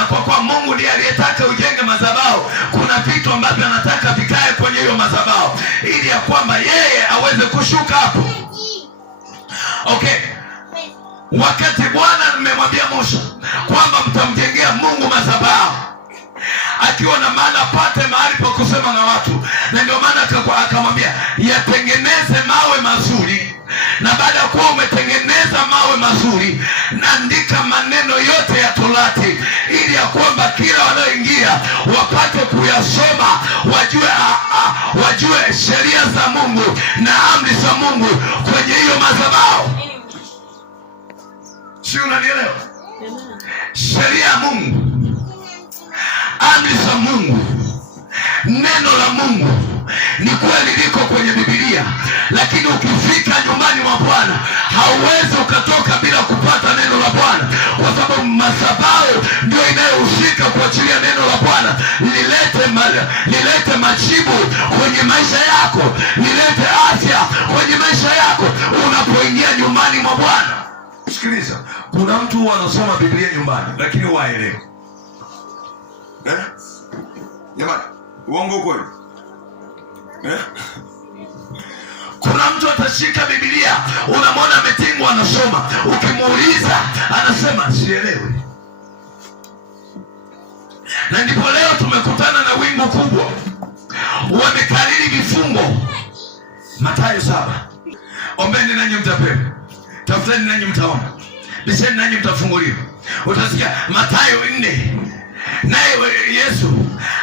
Na kwa kuwa Mungu ndiye aliyetaka ujenge madhabahu, kuna vitu ambavyo anataka vikae kwenye hiyo madhabahu ili ya kwamba yeye aweze kushuka hapo. Okay. Wakati Bwana amemwambia Musa kwamba mtamjengea Mungu madhabahu, akiwa na maana apate mahali pa kusema na watu, na ndio maana akamwambia yatengeneze mawe mazuri, na baada ya kuwa umetengeneza mawe mazuri, naandika maneno yote ya Torati ili ya kwamba kila wanaoingia wapate kuyasoma, wajue sheria za Mungu na amri za Mungu kwenye hiyo madhabahu. Si unanielewa? Sheria ya Mungu, amri za Mungu, neno la Mungu ni kweli liko kwenye Biblia, lakini ukifika nyumbani mwa Bwana hauwezi ukatoka bila kupata neno la Bwana, kwa sababu madhabahu ndio inayohusika kuachilia neno la Bwana lilete majibu kwenye maisha yako, lilete afya kwenye maisha yako unapoingia nyumbani mwa Bwana. Sikiliza, kuna mtu huwa anasoma Biblia nyumbani lakini huwa haelewi. Jamani, uongo kweli? Kuna mtu atashika Biblia, unamwona ametingwa anasoma, ukimuuliza anasema sielewi. Na ndipo leo tumekutana na wingu kubwa, wamekariri vifungo. Mathayo 7, ombeni nanyi mtapewa, tafuteni nanyi mtaona, bisheni nanyi mtafunguliwa. Utasikia Mathayo 4. Naye Yesu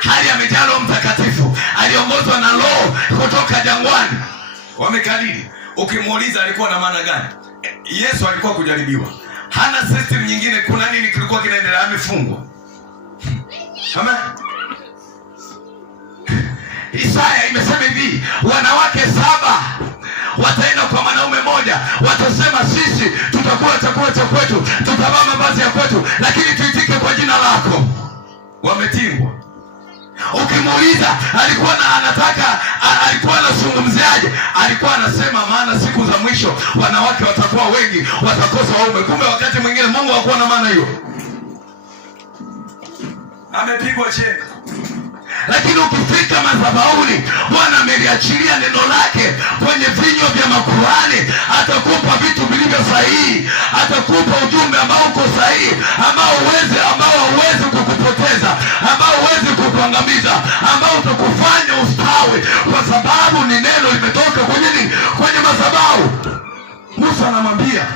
hali amejaa Roho Mtakatifu, aliongozwa na Roho kutoka jangwani. Wamekariri. Ukimuuliza alikuwa na maana gani? Yesu alikuwa kujaribiwa, hana system nyingine. Kuna nini kilikuwa kinaendelea? Amefungwa. Amen. Isaya imesema hivi, wanawake 7 wataenda kwa mwanaume mmoja, watasema sisi tutakula chakula cha kwetu, tutavaa mavazi ya kwetu, lakini tuitike kwa jina lako. Wametingwa. Ukimuuliza alikuwa anazungumziaje? Alikuwa anasema maana siku za mwisho wanawake watakuwa wengi, watakosa waume. Kumbe wakati mwingine Mungu hakuwa na maana hiyo. Amepigwa chini. Lakini ukifika madhabahuni, Bwana ameliachilia neno lake kwenye vinywa vya makuhani. Atakupa vitu vilivyo sahihi, atakupa ujumbe ambao uko sahihi, ambao hauwezi kukupoteza, ambao huwezi kukuangamiza, ambao utakufanya ustawi, kwa sababu ni neno limetoka kwenye madhabahu. Musa anamwambia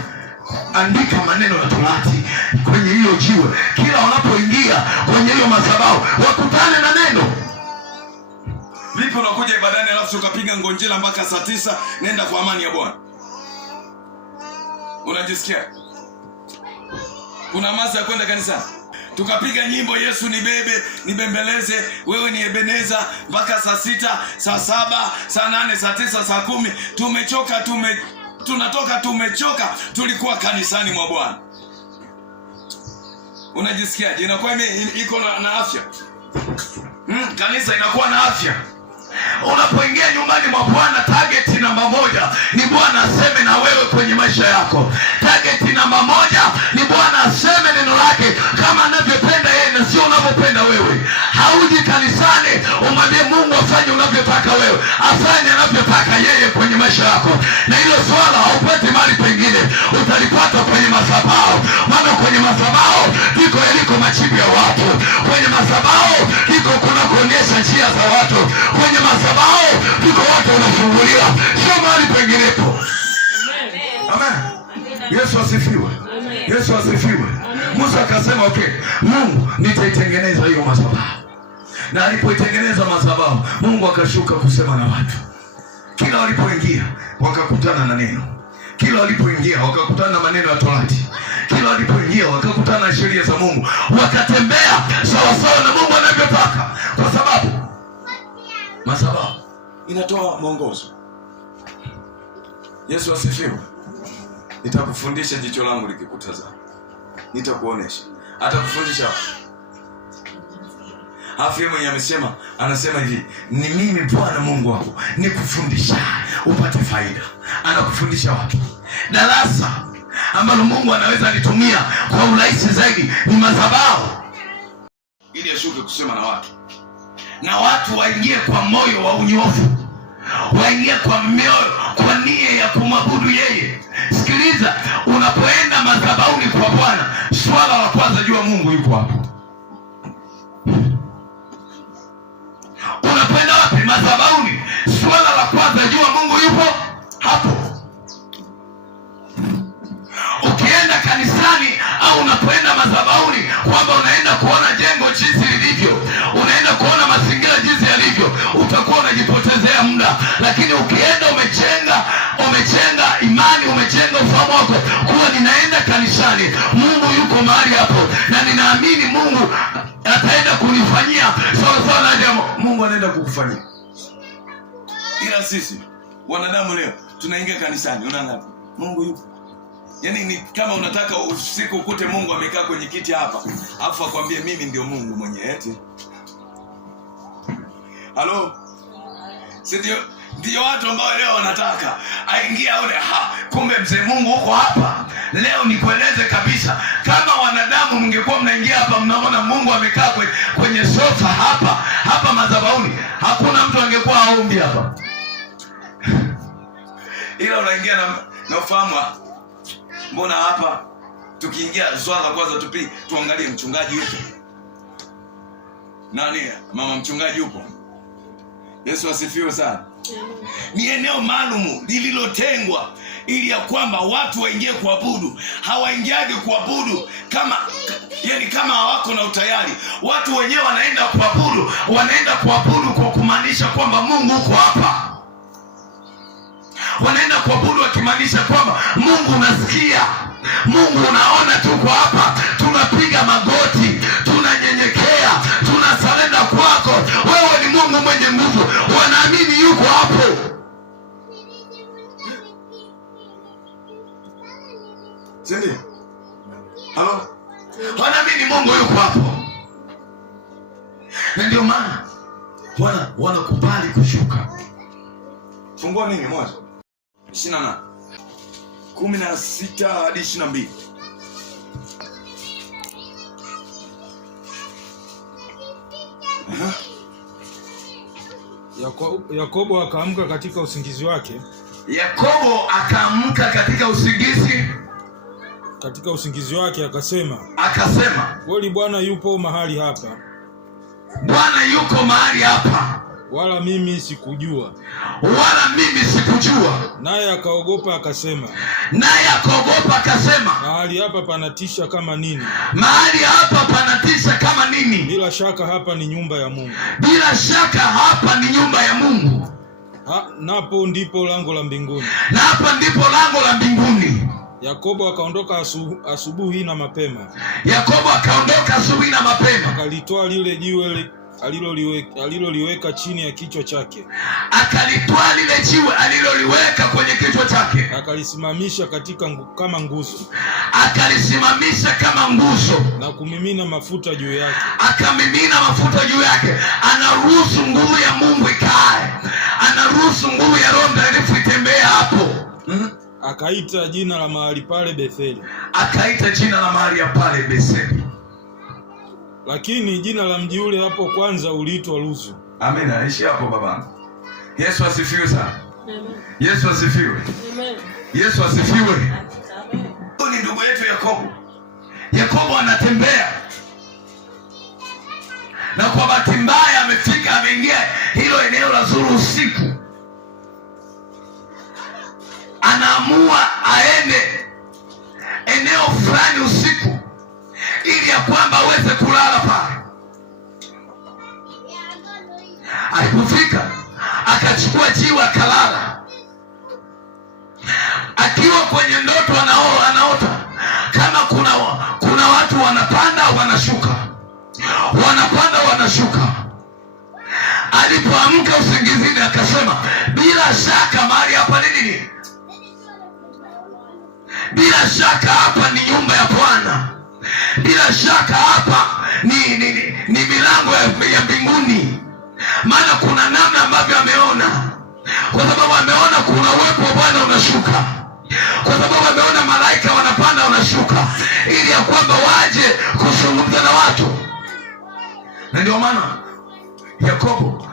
andika maneno ya Torati kwenye hiyo jiwe, kila wanapoingia kwenye hiyo madhabahu wakutane na neno. Vipi unakuja ibadani alafu ukapiga ngonjera mpaka saa 9, nenda kwa amani ya Bwana? Unajisikia? Kuna maza ya kwenda kanisa. Tukapiga nyimbo Yesu ni bebe, nibembeleze, wewe ni Ebeneza, mpaka saa 6, saa 7, saa 8, saa 9, saa 10. Tumechoka, tunatoka tumechoka. Tulikuwa kanisani mwa Bwana. Unajisikiaje? Inakuwa iko na afya. Kanisa inakuwa na afya. Unapoingia nyumbani mwa Bwana, target namba 1 ni Bwana aseme na wewe kwenye maisha yako. Target namba 1 ni Bwana aseme neno lake kama anavyopenda yeye na sio unavyopenda wewe. Hauji kanisani umwambie Mungu afanye unavyotaka wewe, afanye anavyotaka yeye kwenye maisha yako. Na hilo swala haupati mahali pengine, utalipata kwenye madhabahu. Maana kwenye madhabahu ndiko yaliko majibu ya watu. Kwenye madhabahu ndiko kuna kuonyesha njia za watu. Kwenye madhabahu ndiko watu wanafunguliwa, sio mahali penginepo. Amen. Yesu asifiwe. Yesu asifiwe. Musa akasema okay, Mungu nitaitengeneza hiyo madhabahu. Na alipoitengeneza madhabahu, Mungu akashuka kusema na watu. Kila walipoingia wakakutana na neno. Kila walipoingia wakakutana na maneno ya Torati. Kila walipoingia wakakutana na sheria za Mungu. Wakatembea sawa sawa na Mungu anavyotaka, kwa sababu madhabahu inatoa mwongozo. Yesu asifiwe. Nitakufundisha jicho langu likikutazama. Nitakuonesha. Atakufundisha. Afya mwenye anasema hivi, ni mimi Bwana Mungu wako nikufundisha upate faida. Anakufundisha watu. Darasa ambalo Mungu anaweza litumia kwa urahisi zaidi ni madhabahu. ashuke kusema na watu, na watu waingie kwa moyo wa unyofu, waingie kwa mioyo, kwa nia ya kumwabudu yeye. Sikiliza, unapoenda madhabahuni kwa Bwana, swala la kwanza, jua Mungu yuko hapo. Unapoenda wapi? Madhabahuni. Swala la kwanza, jua Mungu yupo hapo. Ukienda kanisani au unapoenda madhabahuni, kwamba unaenda kuona jengo jinsi lilivyo, unaenda kuona mazingira jinsi yalivyo, utakuwa unajipotezea muda. Lakini ukienda umechenga imani, umechenga ufahamu wako kuwa ninaenda kanisani, Mungu yuko mahali hapo, na ninaamini Mungu ataenda kunifanyia sawa na jambo Mungu anaenda kukufanyia. Ila sisi wanadamu leo tunaingia kanisani, unaangalia Mungu yupo. Yaani ni kama unataka usiku ukute Mungu amekaa kwenye kiti hapa, afu akwambie mimi ndio Mungu mwenye eti. Halo? Ndio watu ambao leo wanataka aingia aone, kumbe mzee Mungu uko hapa. Leo nikueleze kabisa, kama wanadamu mngekuwa mnaingia hapa mnaona Mungu amekaa kwenye sofa hapa madhabahuni, hakuna mtu angekuwa haombi hapa. Ila unaingia na ufahamu, mbona hapa tukiingia swala kwanza tuangalie mchungaji yupo. Nani? Mama mchungaji yupo. Yesu asifiwe sana. Ni eneo maalum lililotengwa ili ya kwamba watu waingie kuabudu. Hawaingiage kuabudu kama hawako na utayari. Watu wenyewe wanaenda kuabudu kwa kumaanisha kwamba Mungu uko hapa. Wanaenda kuabudu wakimaanisha kwamba Mungu unasikia, Mungu unaona, tuko hapa, tunapiga magoti, tunanyenyekea, tunasarenda kwako. Wewe ni Mungu mwenye nguvu, wanaamini yuko hapo. Sindi? Halo? Wanaamini Mungu yuko hapo. Na ndio maana wanakubali kushuka. Fungua nini Mwanzo 28:16 hadi 22. Yakobo akaamka katika usingizi wake. Yakobo akaamka katika usingizi wake akasema, kweli Bwana yupo mahali hapa. Bwana yuko mahali hapa. Wala mimi sikujua. Naye akaogopa akasema, mahali hapa panatisha kama nini. Bila shaka hapa ni nyumba ya Mungu. Napo ndipo lango la mbinguni. Yakobo akaondoka asubuhi na mapema. Akalitoa lile jiwe aliloliweka chini ya kichwa chake. Kwenye kichwa chake. Akalisimamisha kama nguzo. Na kumimina mafuta juu yake. Anaruhusu nguvu ya Mungu ikae. Anaruhusu nguvu ya Roho Mtakatifu itembee hapo. Akaita jina la mahali pale Betheli. Lakini jina la mji ule hapo kwanza uliitwa Luzu. Amen. Aishi hapo baba. Yesu asifiwe sana. Amen. Yesu asifiwe. Amen. Yesu asifiwe. Amen. Huyu ni ndugu yetu Yakobo. Yakobo anatembea. Na kwa bahati mbaya ameingia hilo eneo la Zuru usiku. Anaamua aende eneo fulani usiku ili ya kwamba aweze kulala pale. Alipofika akachukua jiwe akalala. Akiwa kwenye ndoto anaota kama kuna watu wanapanda wanashuka. Alipoamka usingizini akasema, bila shaka mahali hapa ni nini? Bila shaka hapa ni nyumba ya Bwana. Bila shaka hapa ni milango ya mbinguni. Maana kuna namna ambavyo ameona, kwa sababu ameona kuna uwepo wa Bwana unashuka, kwa sababu ameona malaika wanapanda wanashuka, ili ya kwamba waje kuzungumza na watu. Na ndio maana Yakobo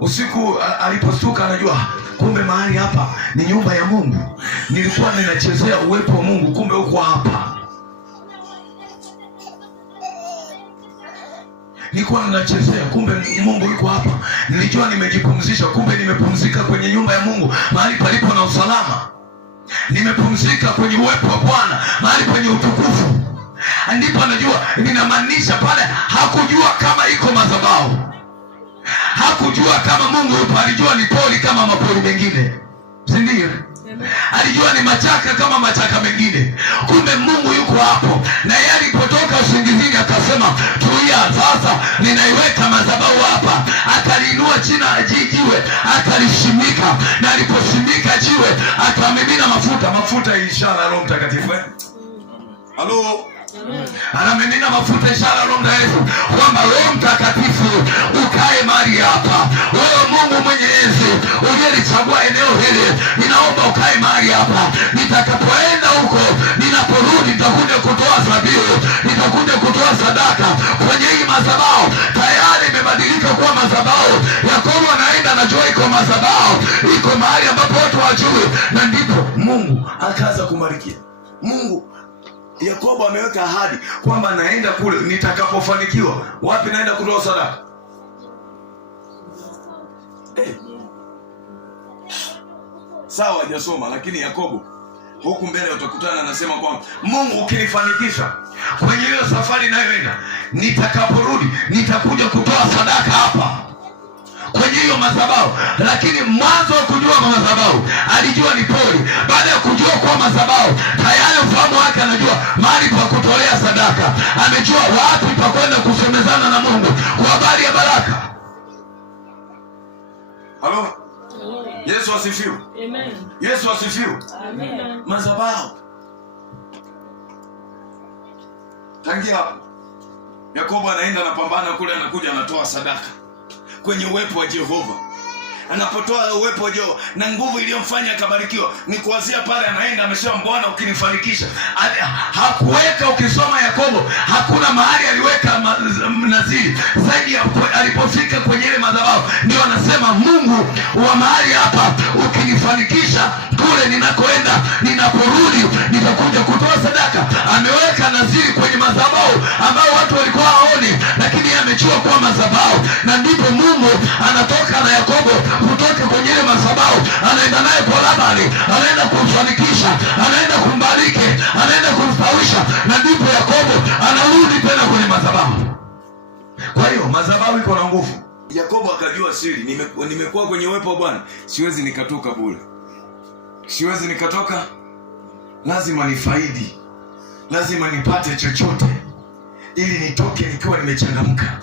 usiku alipostuka, anajua kumbe mahali hapa ni nyumba ya Mungu. Nilikuwa ninachezea uwepo wa Mungu, kumbe uko hapa. Nilikuwa ninachezea, kumbe Mungu yuko hapa. Nilijua nimejipumzisha, kumbe nimepumzika kwenye nyumba ya Mungu, mahali palipo na usalama. Nimepumzika kwenye uwepo wa Bwana, mahali penye utukufu. Ndipo anajua, ninamaanisha pale hakujua kama iko madhabahu. Hakujua kama Mungu yupo, alijua ni pori kama mapori mengine, si ndio? Alijua ni machaka kama machaka mengine. Kumbe Mungu yuko hapo. Na yeye alipotoka usingizini akasema, tulia sasa, ninaiweka madhabahu hapa. Akaliinua jiwe, akalishimika, na aliposhimika jiwe akamimina mafuta. Mafuta ishara Roho Mtakatifu. Halo? Anamimina mafuta, ishara Roho Mtakatifu, kwamba Roho Mtakatifu ukae mahali hapa. Wewe Mungu Mwenyezi uliyelichagua eneo hili, ninaomba ukae mahali hapa. Nitakapoenda huko, ninaporudi nitakuja kutoa dhabihu, nitakuja kutoa sadaka kwenye hii madhabahu. Tayari imebadilika kuwa madhabahu. Yakobo anaenda, anajua iko madhabahu, iko mahali ambapo watu wajui, na ndipo Mungu akaanza kumarikia. Yakobo ameweka ahadi kwamba naenda kule nitakapofanikiwa. Wapi naenda kutoa sadaka? Sawa, hajasoma, lakini Yakobo huku mbele utakutana, anasema kwamba Mungu ukinifanikisha kwenye hiyo safari nayoenda, nitakaporudi nitakuja kutoa sadaka hapa kwenye hiyo madhabahu. Lakini mwanzo wa kujua madhabahu alijua ni pori. Baada ya kujua kwa madhabahu, tayari ufahamu wake anajua mahali pa kutolea sadaka. Amejua wapi pa kwenda kusemezana na Mungu kwa habari ya baraka. Halo? Yesu asifiwe. Amen. Yesu asifiwe. Amen. Madhabahu. Tangia Yakobo anaenda, anapambana kule, anakuja anatoa sadaka kwenye uwepo wa Jehova. Anapotoa uwepo wa Jehova na nguvu iliyomfanya akabarikiwa, ni kuanzia pale anaenda, amesema Bwana ukinifanikisha. Hakuweka, ukisoma Yakobo hakuna mahali aliweka naziri zaidi ya alipofika kwenye ile madhabahu. Ndio anasema Mungu wa mahali hapa ukinifanikisha kule ninakoenda, ninaporudi nitakuja kutoa sadaka. Ameweka naziri kwenye madhabahu ambao watu walikuwa haoni, lakini amechua kwa madhabahu. Na ndipo Mungu anatoka na Yakobo kutoka kwenye ile madhabahu, anaenda naye kwa Labani, anaenda kumfanikisha, anaenda kumbariki, anaenda kumstawisha. Na ndipo Yakobo anarudi tena kwenye madhabahu. Kwa hiyo madhabahu iko na nguvu. Yakobo akajua siri, nimekuwa kwenye uwepo wa Bwana, siwezi nikatoka bure. Siwezi nikatoka, lazima nifaidi, lazima nipate chochote, ili nitoke nikiwa nimechangamka,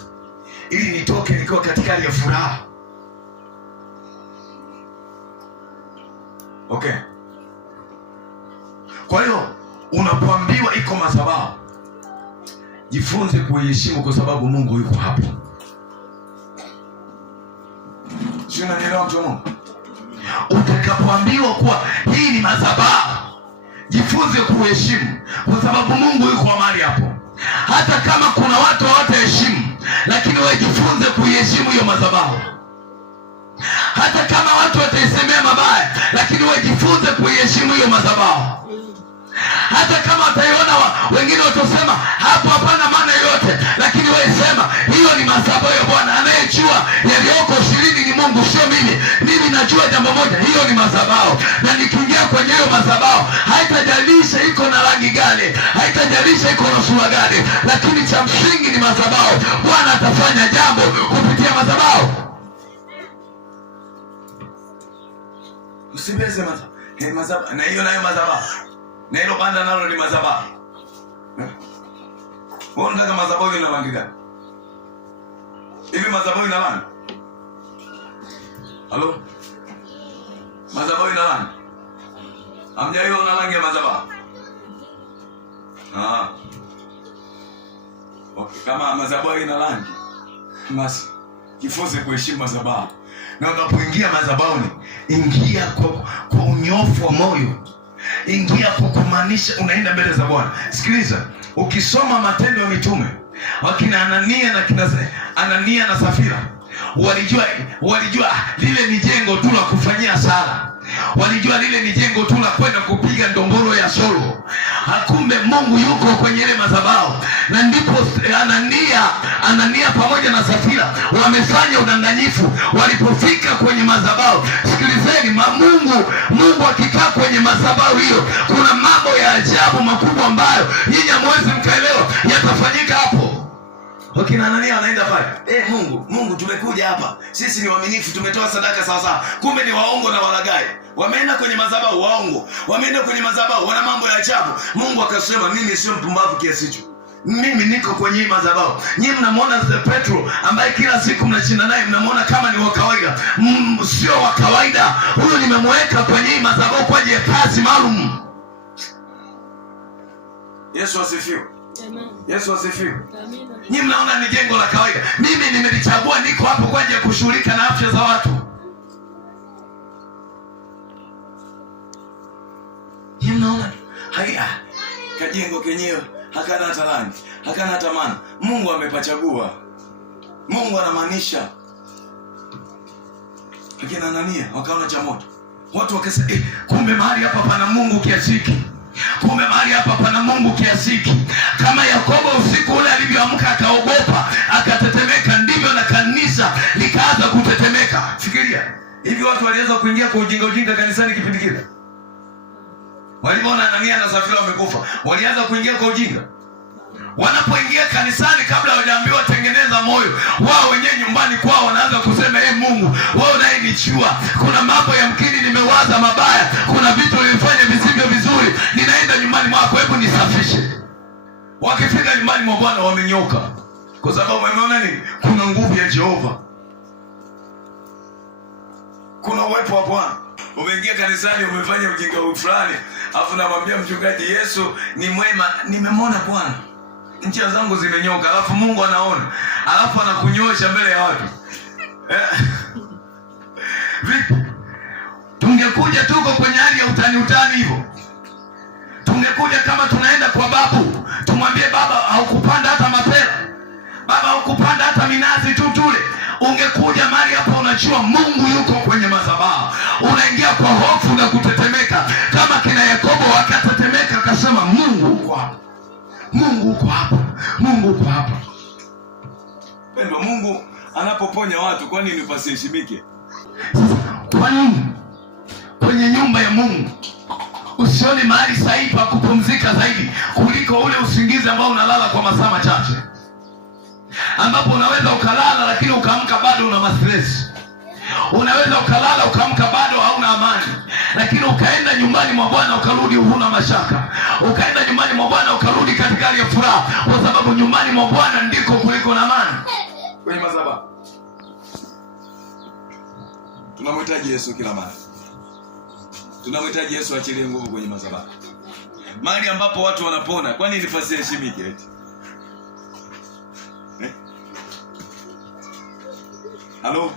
ili nitoke nikiwa katika hali ya furaha. Okay. Kwa hiyo unapoambiwa iko madhabahu, jifunze kuiheshimu, kwa sababu Mungu yuko hapo. Sio, unanielewa mtu wa Mungu? Utakapoambiwa kuwa hii ni madhabahu, jifunze kuheshimu, kwa sababu Mungu yuko mahali hapo. Hata kama kuna watu hawataheshimu, lakini wewe jifunze kuiheshimu hiyo madhabahu. Hata kama watu wataisemea mabaya, lakini wewe jifunze kuiheshimu hiyo madhabahu. Hata kama wataiona wengine watasema hapo hapana maana yote, lakini wewe sema hiyo ni madhabahu ya Bwana. Anayejua yaliyoko sirini ni Mungu, sio mimi. Mimi najua jambo moja, hiyo ni madhabahu, na nikiingia kwenye hiyo madhabahu, haitajalisha iko na rangi gani, haitajalisha iko na sura gani, lakini cha msingi ni madhabahu. Bwana atafanya jambo kupitia madhabahu. Usibeze madhabahu. Na hiyo nayo madhabahu, na hilo banda nalo ni madhabahu. Wewe unataka madhabahu ina rangi gani? Hivi madhabahu ina rangi? Halo? Madhabahu ina rangi? Hamjaiona rangi ya madhabahu? Okay, kama madhabahu ina rangi, basi jifunze kuheshimu madhabahu. Na unapoingia madhabahuni, ingia kwa unyofu wa moyo. Ingia kwa kumaanisha unaenda mbele za Bwana. Sikiliza, ukisoma Matendo ya Mitume wakina Anania na Safira walijua lile ni jengo tu la kufanyia sala. Walijua lile ni jengo tu la kwenda kupiga ndombolo ya solo. Kumbe Mungu yuko kwenye ile madhabahu. Na ndipo Anania pamoja na Safira wamefanya udanganyifu walipofika kwenye madhabahu. Sikilizeni, Mungu akikaa kwenye madhabahu hiyo, kuna mambo ya ajabu makubwa ambayo nyinyi hamwezi mkaelewa yatafanyika hapo. Wakina Anania wanaenda pale. Mungu tumekuja hapa. Sisi ni waaminifu, tumetoa sadaka sawa sawa. Kumbe ni waongo na walaghai. Wameenda kwenye madhabahu waongo. Wameenda kwenye madhabahu wana mambo ya ajabu. Mungu akasema mimi sio mpumbavu kiasi hicho. Mimi niko kwenye hii madhabahu. Nyinyi mnamuona Petro ambaye kila siku mnashinda naye, mnamuona kama ni wa kawaida. Sio wa kawaida. Huyo nimemweka kwenye hii madhabahu kwa ajili ya kazi maalum. Yesu asifiwe. Amen. Yesu asifiwe. Amen. Nyinyi mnaona ni jengo la kawaida. Mimi nimelichagua, niko hapo kwa ajili ya kushughulika na afya za watu. Nyinyi mnaona haya kajengo kenyewe hakana hata rangi, hakana hata maana. Mungu amepachagua. Mungu anamaanisha. Lakini Anania wakaona cha moto. Watu wakasema kumbe mahali hapa pana Mungu kiasi hiki. Kumbe mahali hapa pana Mungu kiasi hiki. Kama Yakobo usiku ule alivyoamka akaogopa, akatetemeka, ndivyo na kanisa likaanza kutetemeka. Fikiria, hivi watu walianza kuingia kwa ujinga kanisani kipindi kile. Walipoona Anania na Safira wamekufa, walianza kuingia kwa ujinga. Wanapoingia kanisani, kabla hawajaambiwa tengeneza moyo, wao wenyewe nyumbani kwao wanaanza kusema Mungu, wewe unayenichua, kuna mambo yamkini nimewaza mabaya, kuna vitu nilifanya visivyo vizuri, ninaenda nyumbani mwako, hebu nisafishe. Wakifika nyumbani mwa Bwana wamenyoka. Kwa sababu wameona nini? Kuna nguvu ya Jehova. Kuna uwepo wa Bwana. Umeingia kanisani umefanya ujinga fulani, afu namwambia mchungaji Yesu ni mwema, nimemwona Bwana. Njia zangu zimenyoka, alafu Mungu anaona. Alafu anakunyosha mbele ya watu. Vipi? Tungekuja tuko kwenye hali ya utani hivyo. Tungekuja kama tunaenda kwa babu, tumwambie baba haukupanda hata mapera, baba haukupanda hata minazi tu tule. Ungekuja mahali hapo unajua Mungu yuko kwenye madhabahu. Unaingia kwa hofu na kutetemeka kama kina Yakobo wakatetemeka, akasema Mungu uko hapa. Mungu uko hapa. Mungu uko hapa. Pendo, Mungu anapoponya watu kwa nini pasiheshimike? Kwa nini? Kwenye nyumba ya Mungu usioni mahali sahihi pa kupumzika zaidi kuliko ule usingizi ambao unalala kwa masaa machache, ambapo unaweza ukalala lakini ukaamka bado una stress. Unaweza ukalala ukaamka bado hauna amani, lakini ukaenda nyumbani mwa Bwana ukarudi huna mashaka. Ukaenda nyumbani mwa Bwana ukarudi katika hali ya furaha, kwa sababu nyumbani mwa Bwana ndiko kuliko na amani. Kwenye madhabahu tunamhitaji Yesu kila mara. Tunamhitaji Yesu achilie nguvu kwenye madhabahu. Mahali ambapo watu wanapona, kwa nini pasiheshimike eti? Halo?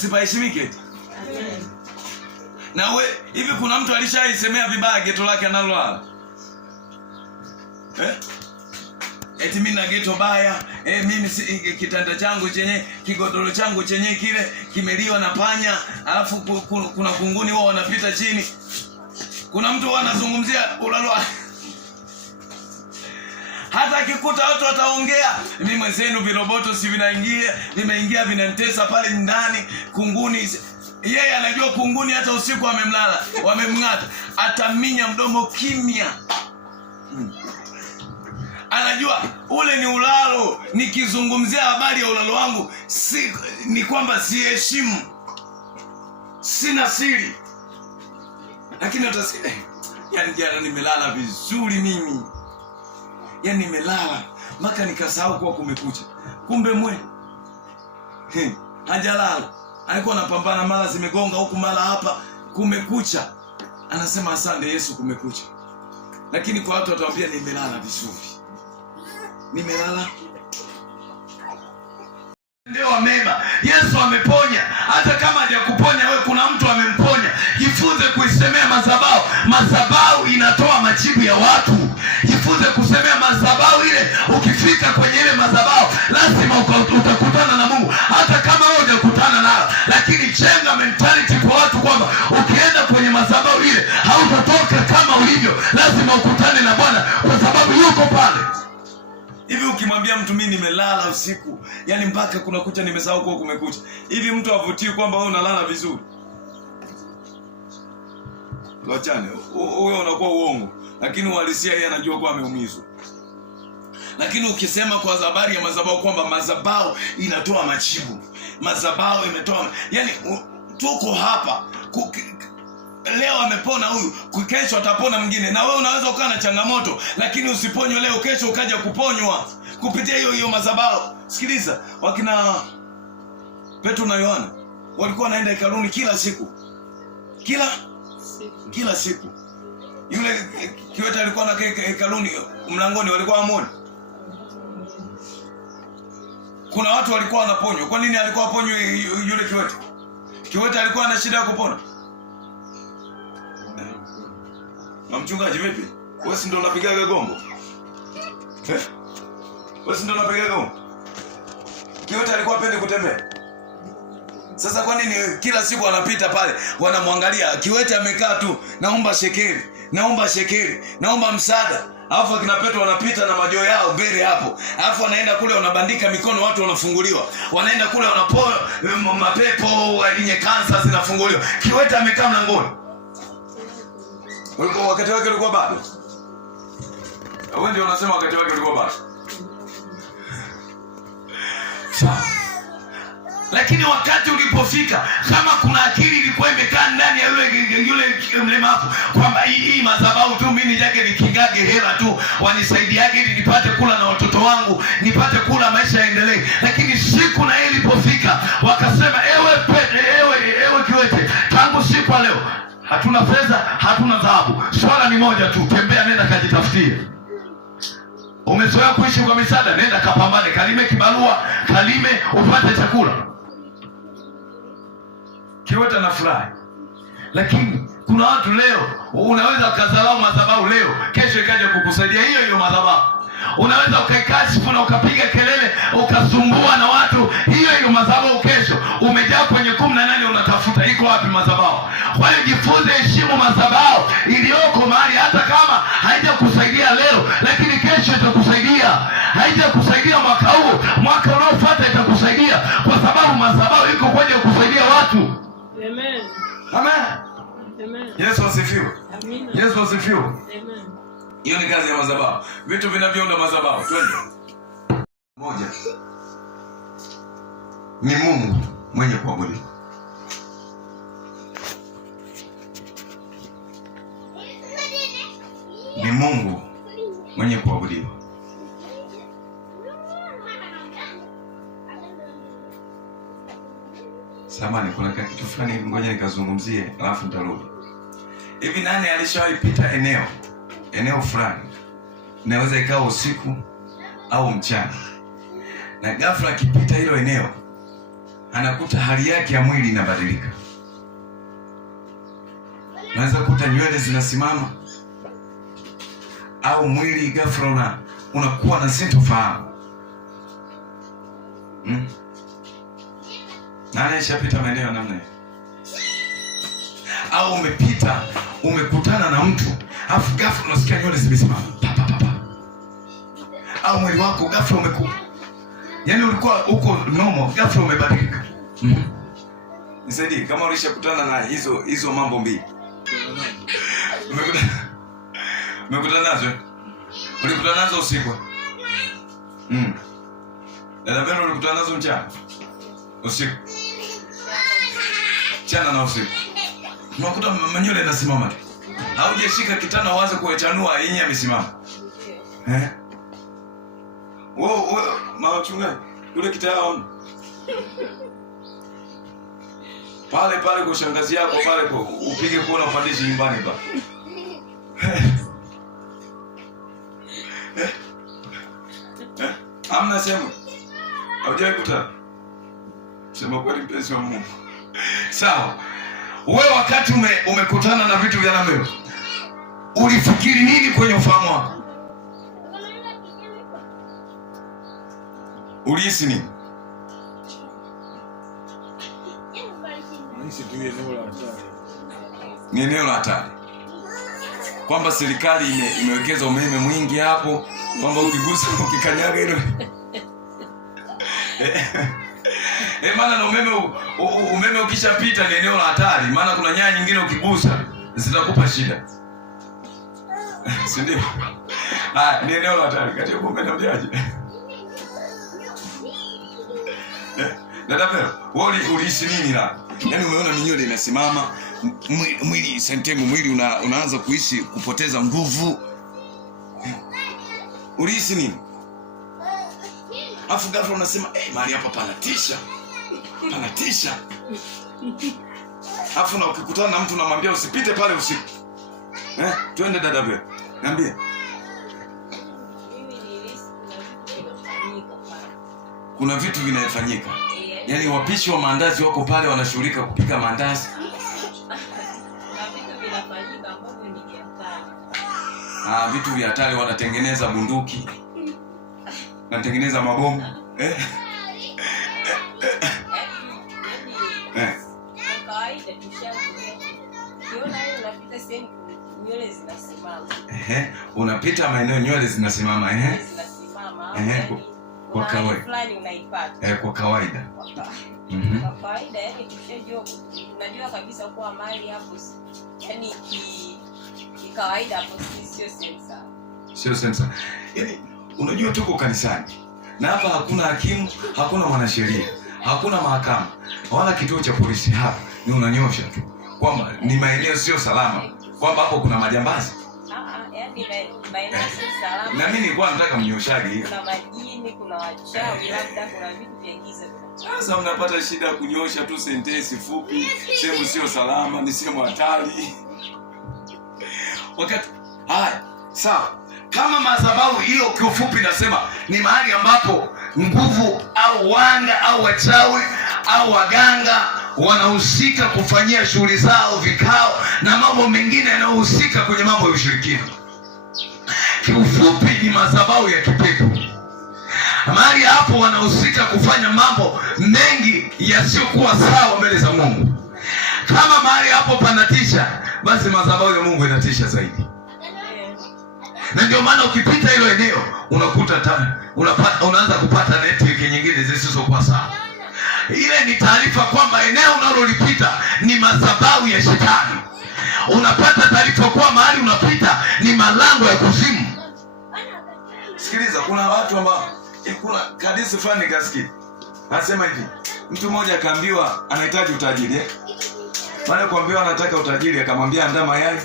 Sipaheshimike eti? Na we, hivi kuna mtu alishaisemea vibaya geto lake analolala? Eti mimi na geto baya, mimi kitanda changu chenye, kigodoro changu chenye kile kimeliwa na panya, alafu kuna kunguni wao wanapita chini. Kuna mtu anazungumzia ulalo. Hata akikuta watu wataongea, mimi mwenzenu viroboto si vimeingia vinanitesa pale ndani, kunguni. Yeye anajua kunguni hata usiku wamemng'ata, ataminya mdomo kimya. Anajua ule ni ulalo. Nikizungumzia habari ya ulalo wangu, ni kwamba siheshimu, sina siri. Lakini utasikia yani jana nimelala vizuri mimi. Yani nimelala mpaka nikasahau kwa kumekucha. Kumbe hajalala. Alikuwa anapambana, mara zimegonga huku mara hapa, kumekucha. Anasema asante Yesu kumekucha. Lakini kwa watu watawaambia nimelala vizuri. Nimelala. Ndio ameba. Yesu ameponya. Hata kama hajakuponya wewe, kuna mtu amemponya. Jifunze kuisemea madhabahu. Madhabahu inatoa majibu ya watu. Jifunze kusemea madhabahu ile. lazima ukutane na Bwana kwa sababu yuko pale. Hivi ukimwambia mtu mimi nimelala usiku, yani mpaka kuna kucha nimesahau kwa kumekucha, hivi mtu avutii kwamba wewe unalala vizuri? Wachane, wewe unakuwa uongo, lakini uhalisia yeye anajua kwa ameumizwa. Lakini ukisema kwa habari ya madhabahu kwamba madhabahu inatoa majibu, madhabahu imetoa, yani tuko hapa leo amepona huyu, kesho atapona mwingine. Na wewe unaweza ukaa na changamoto, lakini usiponywe leo, kesho ukaja kuponywa kupitia hiyo madhabahu. Sikiliza, wakina Petro na Yohana walikuwa wanaenda hekaluni kila siku, kila siku. Yule kiwete alikuwa na hekaluni mlangoni, walikuwa wamuone. Kuna watu walikuwa wanaponywa. Kwa nini alikuwa aponywe yule kiwete? Kiwete alikuwa ana shida ya kupona. Na mchungaji vipi? Wewe si ndio unapigaga gombo? Wewe si ndio unapigaga gombo? Kiwete alikuwa apende kutembea. Sasa kwa nini kila siku wanapita pale wanamwangalia kiwete amekaa tu, naomba shekeli, naomba shekeli, naomba msaada. Alafu akina Petro wanapita na majoo yao mbele hapo. Alafu wanaenda kule wanabandika mikono, watu wanafunguliwa. Wanaenda kule wanapoa mapepo yenye kansa zinafunguliwa. Kiwete amekaa mlangoni. Wakati wake ulikuwa bado. Wewe ndio unasema wakati wake ulikuwa bado. Sawa. Lakini wakati ulipofika, kama kuna akili ilikuwa imekaa ndani ya yule mlemavu kwamba hii madhabahu tu mimi nijake nikingage hela tu wanisaidiage ili nipate kula na watoto wangu, nipate kula, maisha yaendelee. Lakini siku na ile ilipofika, wakasema ewe kiwete, tangu siku leo hatuna fedha, hatuna dhahabu. Swala ni moja tu, tembea, nenda kajitafutie. Umezoea kuishi kwa misaada, nenda kapambane, kalime kibarua, kalime upate chakula. Kiwete na furahi. Lakini kuna watu leo unaweza ukadharau madhabahu leo, kesho ikaja kukusaidia hiyo madhabahu. Unaweza ukaikashifu na ukapiga kelele ukasumbua na watu, hiyo madhabahu kesho umejaa kwenye 18 unatafuta iko wapi madhabahu. Kwa hiyo jifunze heshimu madhabahu iliyoko mahali, hata kama haijakusaidia leo, lakini kesho itakusaidia. Haijakusaidia mwaka huu, mwaka unaofuata itakusaidia, kwa sababu madhabahu iko kwenye kusaidia watu. Amen. Amen. Amen. Yesu asifiwe. Amina. Yesu asifiwe. Amen. Hiyo ni kazi ya madhabahu. Vitu vinavyounda madhabahu. Twende. Moja. Ni Mungu mwenye kuabudiwa. Ni Mungu mwenye kuabudiwa. Samani, kuna kitu fulani ngoja nikazungumzie alafu nitarudi. Hivi nani alishawahi pita eneo fulani, inaweza ikawa usiku au mchana, na ghafla akipita hilo eneo anakuta hali yake ya mwili inabadilika? Unaweza kukuta nywele zinasimama, au mwili ghafla unakuwa na sintofahamu. Nani alishapita maeneo namna hiyo? Au umekutana na mtu afu ghafla unasikia nywele zimesimama, au mwili wako ghafla yaani ulikuwa uko normal, ghafla umebadilika. Nisaidie kama ulishakutana na hizo mambo mbili. Umekutana nazo? Ulikutana nazo usiku? Dada Beno, ulikutana nazo mchana? Usiku? Mchana na usiku. Unakuta manywele yanasimama tu. Haujashika kitana uanze kuechanua yenye yamesimama. Wewe machungaji, yule kitao pale kwa shangazi yako pale upige kuona upandishi nyumbani ba. Amna sema. Haujawahi kutana. Sema kweli mpenzi wa Mungu. Sawa. Wewe wakati umekutana na vitu vya namna hiyo, ulifikiri nini kwenye ufahamu wako? Ulihisi nini? Nahisi tu eneo la hatari. Ni eneo la hatari. kwamba serikali imewekeza umeme mwingi hapo, kwamba ukigusa ukikanyaga ile maana na umeme ukishapita ni eneo la hatari, maana kuna nyaya nyingine ukigusa zitakupa shida. Si ndio? Ni eneo la hatari. Kati huko umeniambiaje? Dada wewe ulihisi nini la? Yaani umeona minywele inasimama, mwili sentemu, mwili unaanza kuishi kupoteza nguvu. Ulihisi nini? Afu ghafla unasema mahali hapa panatisha. Panatisha. Afu na ukikutana na mtu unamwambia usipite pale usiku. Twende dada wewe. Niambie. Kuna vitu vinafanyika. Yaani wapishi wa maandazi wako pale wanashughulika kupika maandazi. Na vitu vinafanyika ambavyo ni vya hatari. Vitu vya hatari, wanatengeneza bunduki. Wanatengeneza mabomu. Kwa kawaida tushazoea. Ukiona yeye unapita sehemu nywele zinasimama. Unapita maeneo nywele zinasimama, Zinasimama. Kwa kawaida. Fulani unaipata. Kwa kawaida. Kwa kawaida yani tushajua, unajua kabisa kwa mali hapo yani kawaida hapo sio sensa. Sio sensa. Yaani unajua tuko kanisani. Na hapa hakuna hakimu, hakuna mwanasheria, hakuna mahakama, wala kituo cha polisi hapa. Ni unanyosha tu kwamba ni maeneo sio salama, kwamba hapo kuna majambazi. Yaani maeneo sio salama. Na mimi nilikuwa nataka mnyoshaji. Kuna majini, kuna wachawi, labda kuna vitu vya giza. Sasa mnapata shida ya kunyosha tu sentensi fupi, sehemu sio salama, ni sehemu hatari. Wakati sawa. Kama madhabahu hiyo kiufupi nasema ni mahali ambapo nguvu au wanga au wachawi au waganga wanahusika kufanyia shughuli zao, vikao na mambo mengine yanayohusika kwenye mambo ya ushirikina. Kiufupi ni madhabahu ya kipepo. Mahali hapo wanahusika kufanya mambo mengi yasiyokuwa sawa mbele za Mungu. Kama mahali hapo panatisha, basi madhabahu ya Mungu inatisha zaidi. Na ndio maana ukipita hilo eneo unaanza kupata network nyingine zisizokuwa sawa. Ile ni taarifa kwamba eneo unalolipita ni madhabahu ya shetani. Unapata taarifa kwa mahali unapita ni malango ya kuzimu. Sikiliza, kuna watu ambao kuna hadithi fulani kasikia. Anasema hivi, mtu mmoja akaambiwa anahitaji utajiri. Baada ya kuambiwa anataka utajiri akamwambia andaa mayai.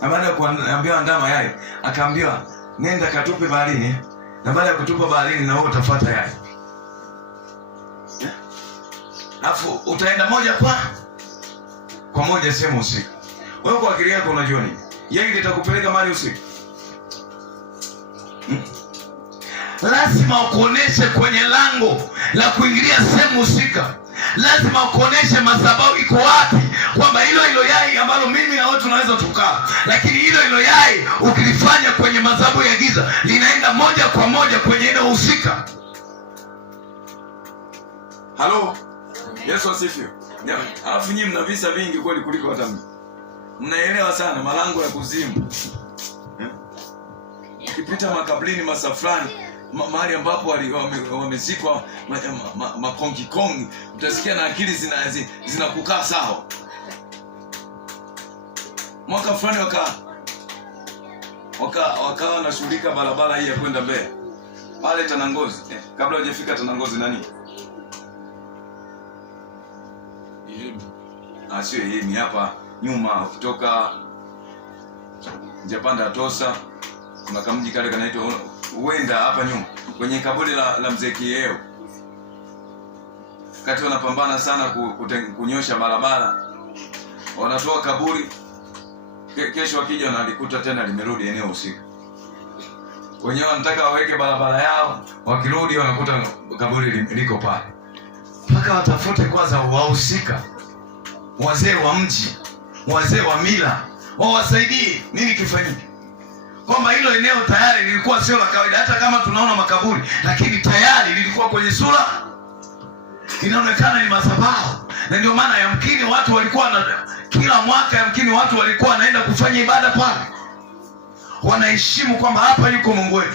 Na baada ya kuambiwa andaa mayai akaambiwa nenda katupe baharini. Na baada ya kutupa baharini na wewe utafuata yai. Alafu utaenda moja kwa moja sehemu usiku. Wewe kwa akili yako unajua nini? Yai litakupeleka mahali usiku. Lazima ukuoneshe kwenye lango la kuingilia sehemu husika. Lazima ukuoneshe madhabahu iko wapi, kwamba hilo yai ambalo mimi na wewe tunaweza tukaa, lakini hilo yai ukilifanya kwenye madhabahu ya giza linaenda moja kwa moja kwenye eneo husika. Halo? Yesu asifiwe. Alafu nyinyi mna visa vingi kweli kuliko hata mimi. Mnaelewa sana malango ya kuzimu. Ukipita makaburini masafrani, mahali ambapo wamezikwa makongi, utasikia na akili zinakukaa sawa. Mwaka fulani wakawa wanashughulika barabara hii ya kwenda Mbeya. Pale Tanangozi, kabla hujafika Tanangozi nani? Sio hii ni hapa nyuma kutoka Japanda Tosa. Kuna kamji kale kanaitwa huenda hapa nyuma kwenye kaburi la mzee Kieo. Kati wanapambana sana kunyosha barabara. Wanatoa kaburi. Kesho wakija wanalikuta tena limerudi eneo husika. Wenyewe wanataka waweke barabara yao, wakirudi wanakuta kaburi liko pale. Mpaka watafute kwanza wahusika. Wazee wa mji, wazee wa mila, wawasaidie nini kifanyike. Kwamba hilo eneo tayari lilikuwa sio la kawaida, hata kama tunaona makaburi, lakini tayari lilikuwa kwenye sura inaonekana ni madhabahu. Na ndio maana yamkini watu walikuwa kila mwaka yamkini watu walikuwa wanaenda kufanya ibada pale, wanaheshimu kwamba hapa yuko Mungu wetu.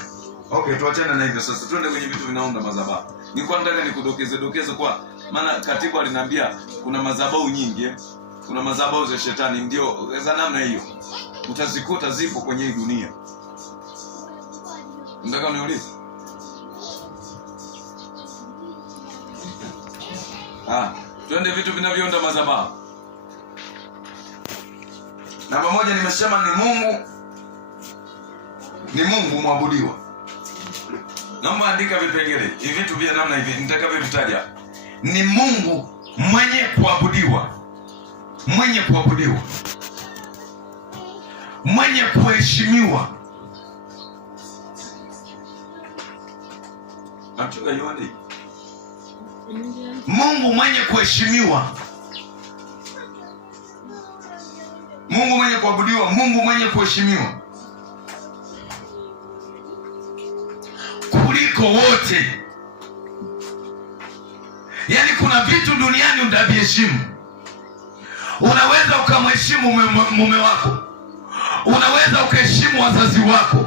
Okay, tuachane na hivyo sasa, twende kwenye vitu vinaunda madhabahu. Nilikuwa nataka nikudokeze kwa maana katibu aliniambia kuna madhabahu nyingi, kuna madhabahu za shetani, ndio za namna hiyo utazikuta zipo kwenye hii dunia. Nataka uniulize. Twende vitu vinavyounda madhabahu. Namba moja nimesema ni Mungu mwabudiwa. Naomba andika vipengele hivi vitu vya namna hivi nitakavyovitaja. Ni Mungu mwenye kuabudiwa, mwenye kuabudiwa, mwenye kuheshimiwa. Amchuka yuandi. Mungu mwenye kuheshimiwa, Mungu mwenye kuabudiwa, Mungu mwenye kuheshimiwa kuliko wote. Yaani kuna vitu duniani utaviheshimu. Unaweza ukamheshimu mume wako, unaweza ukaheshimu wazazi wako,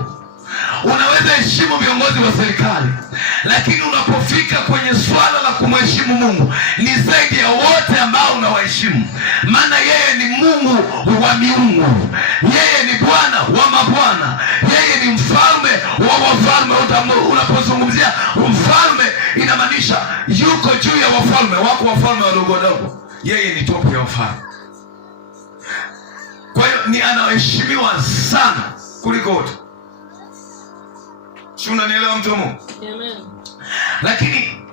unaweza heshimu viongozi wa serikali, lakini unapofika kwenye swala la kumheshimu Mungu ni zaidi ya wote ambao unawaheshimu. Maana yeye ni Mungu wa miungu, yeye ni Bwana wa mabwana, yeye ni mfalme wa wafalme. Unapozungumzia mfalme inamaanisha yuko juu ya wafalme. Wako wafalme wadogo wadogo, yeye ni topu ya wafalme. Kwa hiyo ni anaheshimiwa sana kuliko wote. Si unanielewa mtu wa Mungu? Amen. Lakini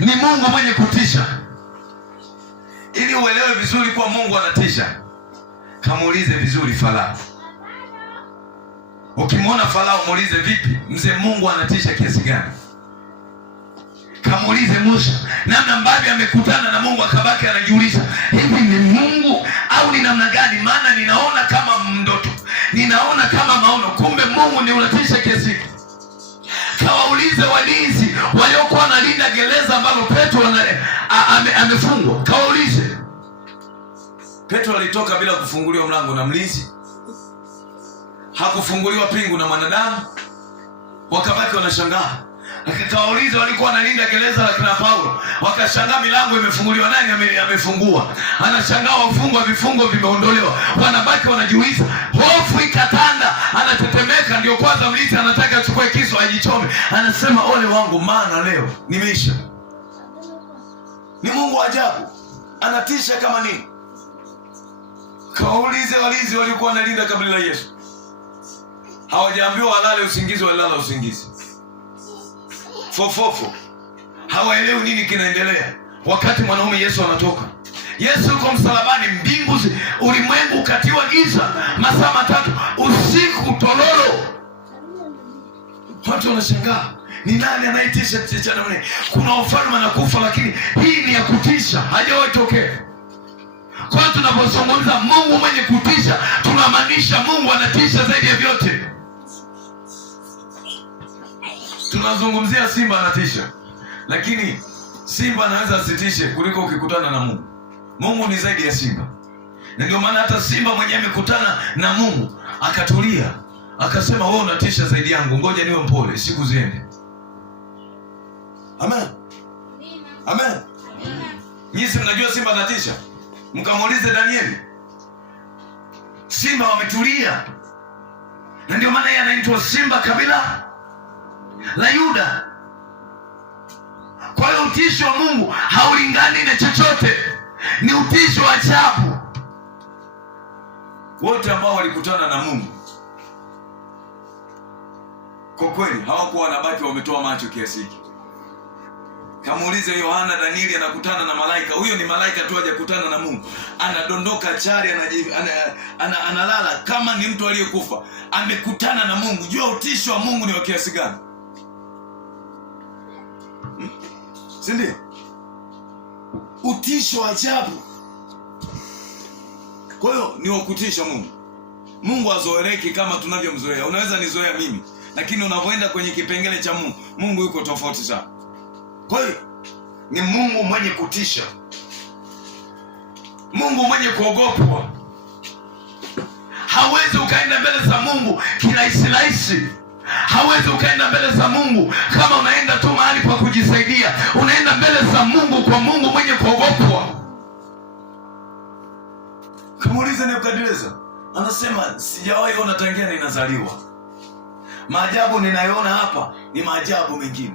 ni Mungu mwenye kutisha. Ili uelewe vizuri kwa Mungu anatisha, kamuulize vizuri Farao. Ukimwona Farao muulize, vipi mzee, Mungu anatisha kiasi gani? Kamuulize Musa namna ambavyo amekutana na Mungu akabaki anajiuliza, hivi ni Mungu au ni namna gani? Maana ninaona kama ndoto, ninaona kama maono, kumbe Mungu ni unatisha kiasi. Kawaulize walinzi waliokuwa wanalinda gereza ambalo Petro amefungwa. Kawaulize. Petro alitoka bila kufunguliwa mlango na mlinzi, hakufunguliwa pingu na mwanadamu, wakabaki wanashangaa. Akawauliza walikuwa wanalinda gereza la kina Paulo, wakashangaa milango imefunguliwa, nani amefungua? Anashangaa wafungwa vifungo vimeondolewa, wanabaki wanajiuliza. Hofu ikatanda, anatetemeka. Ndio kwanza mlinzi anataka achukue kisu ajichome, anasema ole wangu, maana leo nimeisha. Ni Mungu ajabu, anatisha kama nini. Kaulize walinzi walikuwa wanalinda kabla la Yesu, hawajaambiwa walale usingizi, walala usingizi fofofo. Hawaelewi nini kinaendelea wakati mwanaume Yesu anatoka. Yesu yuko msalabani, mbingu ulimwengu ukatiwa giza masaa 3 usiku tololo. Watu wanashangaa, ni nani anayetisha tisha namna hii? Kuna wafalme wanakufa, lakini hii ni ya kutisha, hajawahi tokea. Kwa hiyo tunapozungumza Mungu mwenye kutisha, tunamaanisha Mungu anatisha zaidi ya vyote. Tunazungumzia simba anatisha, lakini simba anaweza asitishe kuliko ukikutana na Mungu. Mungu ni zaidi ya simba. Na ndio maana hata simba mwenyewe amekutana na Mungu akatulia, akasema wewe unatisha zaidi yangu, ngoja niwe mpole, siku ziende. Amen. Amen. Nyinyi mnajua simba anatisha? Mkamuulize Danieli. Simba wametulia. Na ndio maana yeye anaitwa simba kabila la Yuda. Kwa hiyo utisho wa Mungu haulingani na chochote, ni utisho wa ajabu. Wote ambao walikutana na Mungu kwa kweli hawakuwa wanabaki wametoa macho kiasi hiki. Kamuulize Yohana, Danieli anakutana na malaika. Huyo ni malaika tu, hajakutana na Mungu. Anadondoka chari, analala kama ni mtu aliyekufa. Amekutana na Mungu. Jua utisho wa Mungu ni wa kiasi gani? Si ndio? Utisho wa ajabu. Kwa hiyo ni wa kutisha Mungu. Mungu hazoeleki kama tunavyomzoea. Unaweza nizoea mimi, lakini unapoenda kwenye kipengele cha Mungu, Mungu yuko tofauti sana. Kwa hiyo ni Mungu mwenye kutisha. Mungu mwenye kuogopwa. Hawezi ukaenda mbele za Mungu kirahisi. Hawezi ukaenda mbele za Mungu kama unaenda tu mahali pa kujisaidia. Unaenda mbele za Mungu kwa Mungu mwenye kuogopwa. Kamuulize Nebukadneza, anasema sijawahi ona tangia ninazaliwa. Maajabu ninayoona hapa ni maajabu mengine.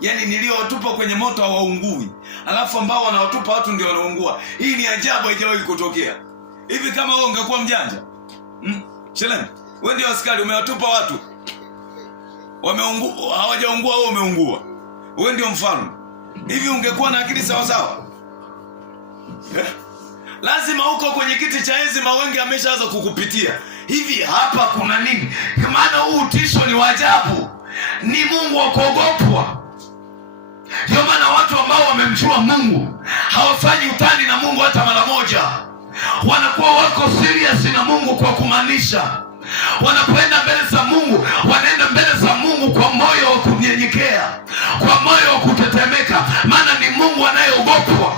Yaani niliowatupa kwenye moto hawaungui, alafu ambao wanawatupa watu ndio wanaungua. Hii ni ajabu, haijawahi kutokea. Hivi kama wewe ungekuwa mjanja, Shelem, wewe ndio askari, umewatupa watu wameungua, hawajaungua, wewe umeungua. Wewe ndio mfalme. Hivi ungekuwa na akili sawa sawa? Lazima uko kwenye kiti cha enzi, mawenge ameshaanza kukupitia. Hivi hapa kuna nini? Maana huu utisho ni wajabu. Ni Mungu wa kuogopwa. Ndio maana watu ambao wamemjua Mungu hawafanyi utani na Mungu hata mara moja. Wanakuwa wako serious na Mungu kwa kumaanisha. Wanapoenda mbele za Mungu, wanaenda mbele za Mungu kwa moyo wa kunyenyekea, kwa moyo wa kutetemeka, maana ni Mungu anayeogopwa.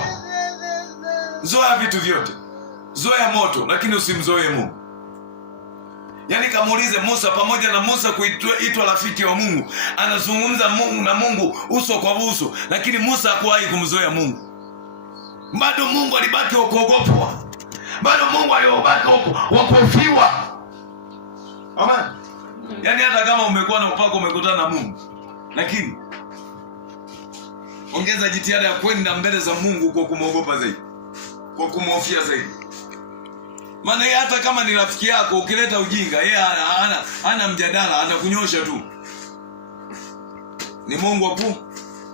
Zoea vitu vyote. Zoea moto, lakini usimzoee Mungu. Yaani kamuulize Musa, pamoja na Musa kuitwa rafiki wa Mungu, anazungumza Mungu na Mungu uso kwa uso, lakini Musa hakuwahi kumzoea Mungu. Bado Mungu alibaki wa kuogopwa. Bado Mungu alibaki wa kuhofiwa. Amen. Yaani hata kama umekuwa na upako, umekutana na Mungu, lakini ongeza jitihada ya kwenda mbele za Mungu kwa kumwogopa zaidi, kwa kumhofia zaidi. Maana yeye hata kama ni rafiki yako, ukileta ujinga, yeye hana mjadala, anakunyosha tu. Ni Mungu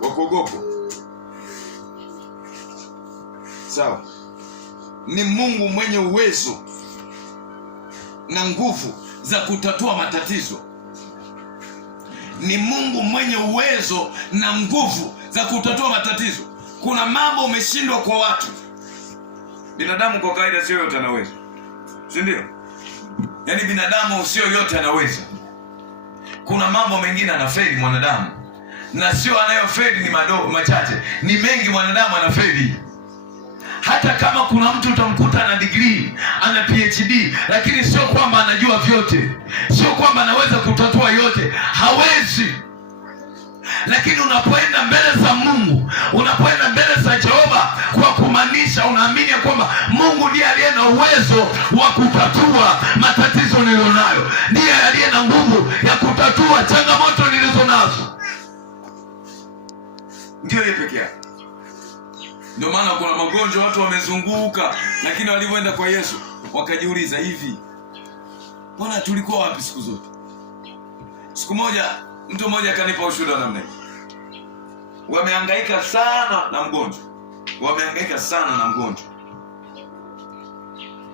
wa kuogopwa. Sawa. Ni Mungu mwenye uwezo na nguvu za kutatua matatizo. Ni Mungu mwenye uwezo na nguvu za kutatua matatizo. Kuna mambo umeshindwa kwa watu. Binadamu kwa kawaida sio yote anaweza. Si ndio? Yaani binadamu sio yote anaweza. Kuna mambo mengine anafeli mwanadamu. Na sio anayofeli ni machache. Ni mengi mwanadamu anafeli. Hata kama kuna mtu utamkuta ana degree, ana PhD, lakini sio kwamba anajua vyote. Sio kwamba anaweza kutatua yote. Hawezi. Lakini unapoenda mbele za Mungu, unapoenda mbele za Jehova kwa kumaanisha, unaamini kwamba Mungu ndiye aliye na uwezo wa kutatua matatizo nilionayo. Ndiye aliye na nguvu ya kutatua changamoto nilizonazo. Ndio yeye pekee yake. Ndio maana kuna magonjwa watu wamezunguka, lakini walipoenda kwa Yesu wakajiuliza, hivi mbona tulikuwa wapi siku zote? Siku moja mtu mmoja akanipa ushuhuda namna hii. Wamehangaika sana na mgonjwa. Wamehangaika sana na mgonjwa.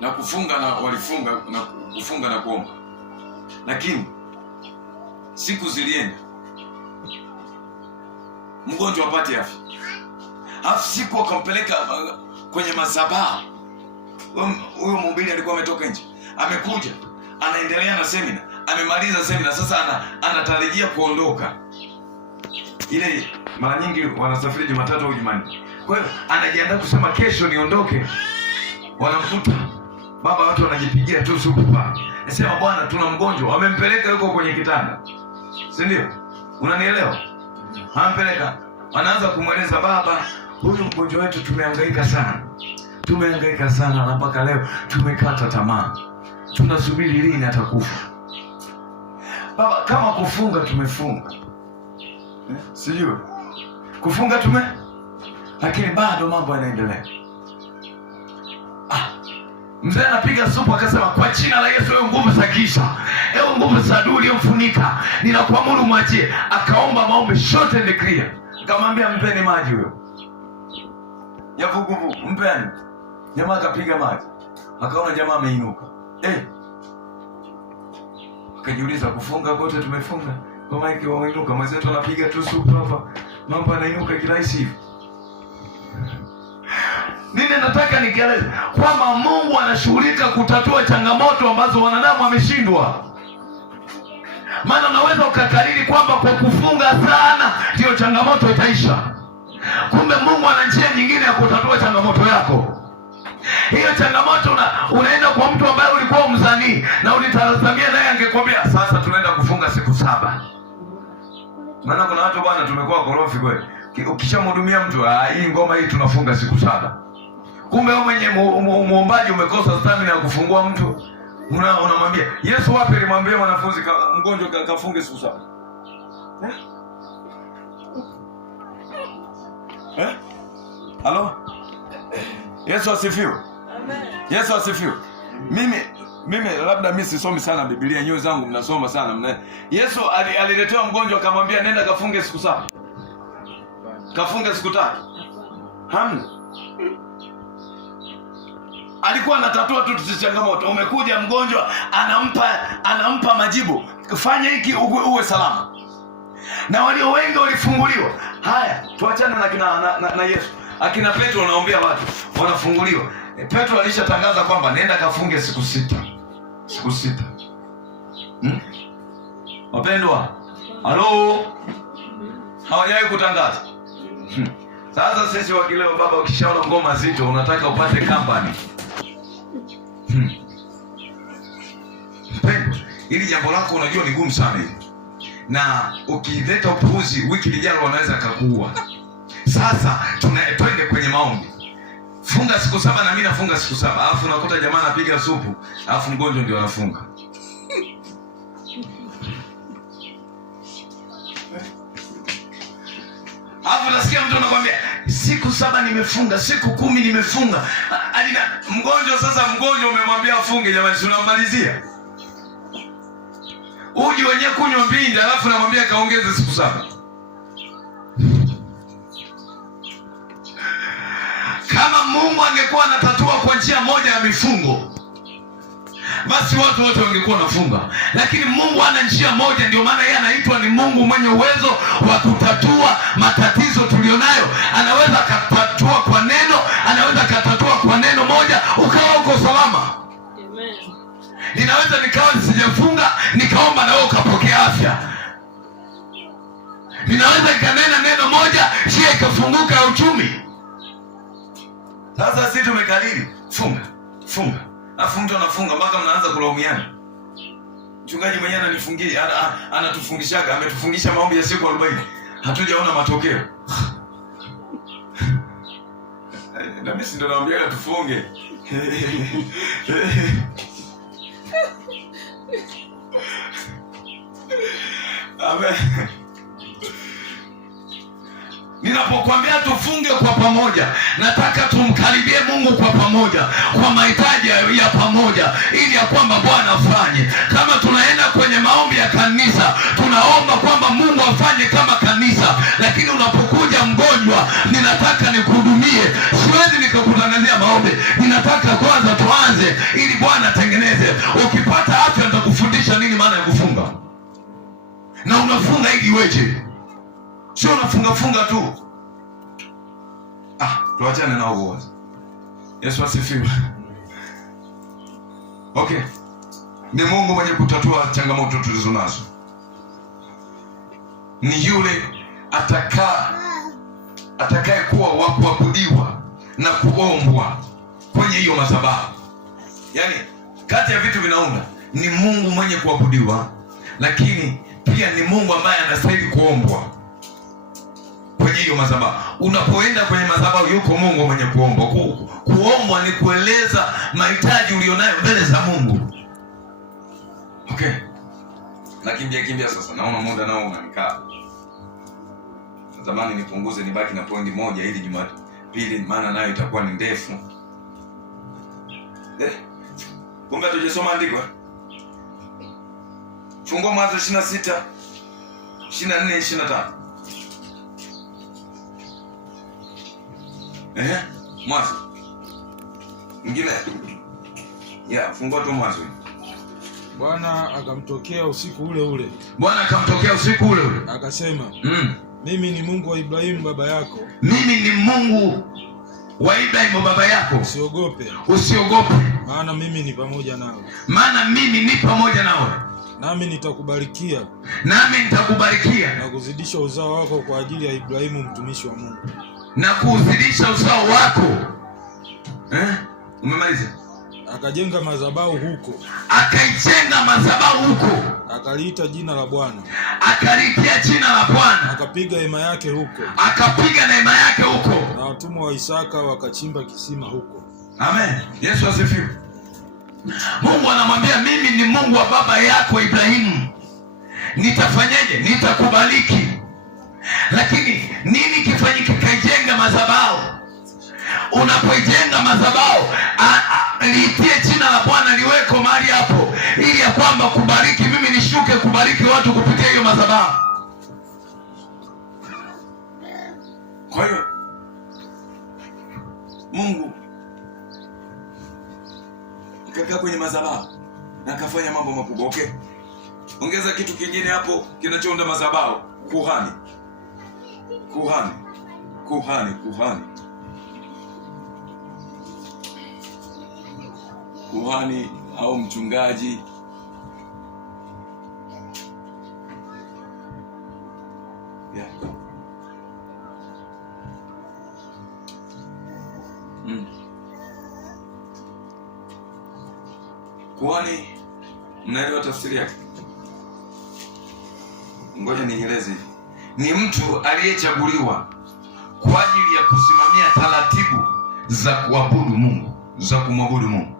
Na kufunga na walifunga na kufunga na kuomba. Lakini siku zilienda. Mgonjwa apate afya. Alafu siku akampeleka kwenye madhabahu. Huyo mhubiri alikuwa ametoka nje. Amekuja, anaendelea na semina. Amemaliza semina, sasa anatarajia kuondoka. Ile mara nyingi wanasafiri Jumatatu au Jumanne. Kwa hiyo anajiandaa kusema kesho niondoke. Wanamkuta baba, watu wanajipigia tu supu pale. Nasema bwana, tuna mgonjwa, wamempeleka yuko kwenye kitanda. Si ndio? Unanielewa? Hampeleka. Anaanza kumweleza baba, huyu mgonjwa wetu tumehangaika sana. Tumehangaika sana na mpaka leo tumekata tamaa. Tunasubiri lini atakufa. Baba, kama kufunga tumefunga. Sijui. Kufunga lakini bado mambo yanaendelea. Mzee anapiga supu akasema, kwa jina la Yesu, ewe nguvu za giza, ewe nguvu za adui uliyomfunika, ninakuamuru mwachie. Akaomba maombi short and clear. Akamwambia mpeni maji huyo. Ya vuguvugu, mpeni. Jamaa akapiga maji. Akaona jamaa ameinuka. Akajiuliza, kufunga kote tumefunga, kwa maana wameinuka, mwenzetu anapiga tu supu hapa, mambo yanainuka kirahisi hivi. Nini nataka nikieleze? Kwamba Mungu anashughulika kutatua changamoto ambazo wanadamu wameshindwa. Maana unaweza ukakariri kwamba kwa kufunga sana ndio changamoto itaisha. Kumbe Mungu ana njia nyingine ya kutatua changamoto yako. Hiyo changamoto unaenda kwa mtu ambaye ulikuwa mzanii na ulitazamia naye angekwambia sasa tunaenda kufunga siku 7. Maana kuna watu bwana tumekuwa korofi kweli. Ukishamhudumia mtu hii ngoma hii tunafunga siku 7. Kumbe wewe mwenye muombaji umekosa stamina ya kufungua mtu. Unamwambia Yesu wapi alimwambia wanafunzi mgonjwa kafunge siku 7. Halo? Yesu asifiwe. Amen. Yesu asifiwe. Mimi labda mimi sisomi sana Biblia, nyoyo zangu mnasoma sana. Yesu aliletewa mgonjwa akamwambia nenda kafunge siku 7. Kafunge siku 3. Hamna. Alikuwa anatatua tu changamoto. Umekuja mgonjwa anampa majibu. Fanya hiki uwe salama. Na walio wengi walifunguliwa. Haya, tuachane na Yesu. Akina Petro wanaombea watu, wanafunguliwa. Petro alishatangaza kwamba nenda kafunge siku 6. Siku 6. Wapendwa? Halo? Hawajawahi kutangaza. Sasa sisi wakileo baba ukishaona ngoma zito unataka upate company. Mpendwa, ili jambo lako unajua ni gumu sana hili. Na ukileta upuuzi wiki lijalo wanaweza kukuua. Sasa twende kwenye maombi. Funga siku 7 na mimi nafunga siku 7. Alafu unakuta jamaa anapiga supu, alafu mgonjwa ndio anafunga. Alafu nasikia mtu anakuambia siku 7 nimefunga, siku 10 nimefunga. Alina mgonjwa sasa mgonjwa umemwambia afunge jamani, si unamalizia. Uji wenyewe kunywa mbinja alafu namwambia kaongeze siku 7. Kama Mungu angekuwa anatatua kwa njia moja ya mifungo, basi watu wote wangekuwa nafunga. Lakini Mungu ana njia moja, ndio maana yeye anaitwa ni Mungu mwenye uwezo wa kutatua matatizo tulionayo. Anaweza katatua kwa neno, anaweza katatua kwa neno moja ukawa uko salama. Amen. Ninaweza nikawa sijafunga nikaomba na wewe ukapokea afya. Ninaweza nikanena neno moja njia ikafunguka ya uchumi. Sasa sisi tumekariri funga. Alafu mtu anafunga mpaka mnaanza kulaumiana. Mchungaji mwenyewe ananifungia, anatufungishaga, ametufungisha maombi ya siku 40. Hatujaona matokeo. Na mimi si ndo naambia tufunge. Amen. Ninapokuambia tufunge kwa pamoja, nataka tumkaribie Mungu kwa pamoja, kwa mahitaji ya pamoja, ili ya kwamba Bwana afanye. Kama tunaenda kwenye maombi ya kanisa, tunaomba kwamba Mungu afanye kama kanisa. Lakini unapokuja mgonjwa, ninataka nikuhudumie. Siwezi nikakutangazia maombi. Ninataka kwanza tuanze ili Bwana atengeneze. Ukipata afya nitakufundisha nini maana ya kufunga. Na unafunga ili iweje? Sio unafunga tu. Tuachane na huo. Yesu asifiwe. Okay. Ni Mungu mwenye kutatua changamoto tulizonazo. Ni yule atakaye kuwa wa kuabudiwa na kuombwa kwenye hiyo madhabahu. Yaani kati ya vitu vinaunda ni Mungu mwenye kuabudiwa, lakini pia ni Mungu ambaye anastahili kuombwa kwenye hiyo madhabahu. Unapoenda kwenye madhabahu yuko Mungu mwenye kuombwa. Kuombwa ni kueleza mahitaji ulionayo mbele za Mungu. Okay. Nakimbia sasa. Naona muda nao unanikaa. Zamani nipunguze nibaki na pointi moja ili Jumapili maana nayo itakuwa ni ndefu. Kumbe tujisoma andiko. Fungua Mwanzo 26, 24, 25. Mwanzo. Mwingine. Fungua tu Mwanzo. Bwana akamtokea usiku ule ule. Akasema, mimi ni Mungu wa Ibrahimu baba yako. Mimi ni Mungu wa Ibrahimu baba yako. Usiogope. Maana mimi ni pamoja nawe. Nami nitakubarikia. Na kuzidisha uzao wako kwa ajili ya Ibrahimu mtumishi wa Mungu. Umemaliza? Akajenga madhabahu huko. Akaijenga madhabahu huko. Akaliita jina la Bwana. Akaliitia jina la Bwana. Akapiga hema yake huko. Akapiga na hema yake huko. Na watumwa wa Isaka wakachimba kisima huko. Amen. Yesu asifiwe. Mungu anamwambia mimi ni Mungu wa baba yako Ibrahimu. Nitafanyaje? Nitakubariki. Lakini nini kifanyike? Kaijenga madhabahu. Unapoijenga madhabahu, liitie jina la Bwana liweko mahali hapo, ili ya kwamba kubariki, mimi nishuke kubariki watu kupitia hiyo madhabahu. Kwa hiyo Mungu kakaa kwenye madhabahu na akafanya mambo makubwa. Okay, ongeza kitu kingine hapo kinachounda madhabahu: kuhani. Kuhani, kuhani, kuhani, kuhani au mchungaji. Yeah. Kuhani, mnaelewa tafsiri yake? Ngoja nieleze. Ni mtu aliyechaguliwa kwa ajili ya kusimamia taratibu za kuabudu Mungu, za kumwabudu Mungu.